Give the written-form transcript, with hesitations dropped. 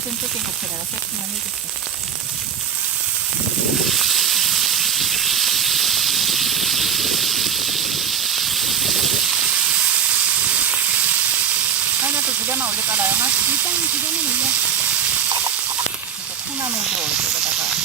다른 쪽에 이렇게 내가 세팅을 해줄게. 하나도 2개만 올릴까, 나영아? 일단 2개는 올려. 콩나물도 이쪽에다가